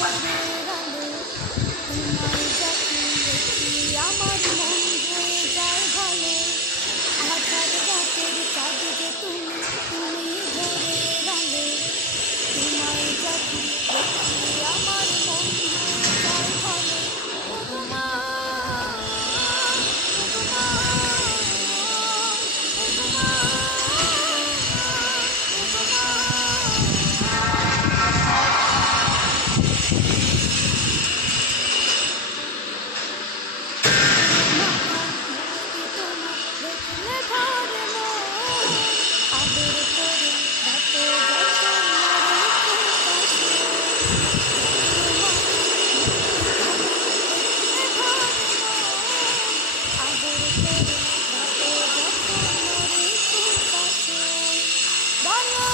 ভোরের আলো তোমায় যখন দেখি আমার মন হয়ে যায় ভালো। আধার রাতের চাঁদ যে তুমি, তুমি ভোরের আলো তোমায় যখন দেখি আমার মন হয়ে যায় ভালো। ওগো মা, ওগো মা, ওগো মা, ওগো মা। মাথা মুচকি তোমার দেখলে ধরে মন, আদর করে ডাকো যখন রেখে পাশে। তোমাকে মুচকি তোমার দেখলে ধরে মন, আদর করে ডাকো যখন রেখে পাশে। বলো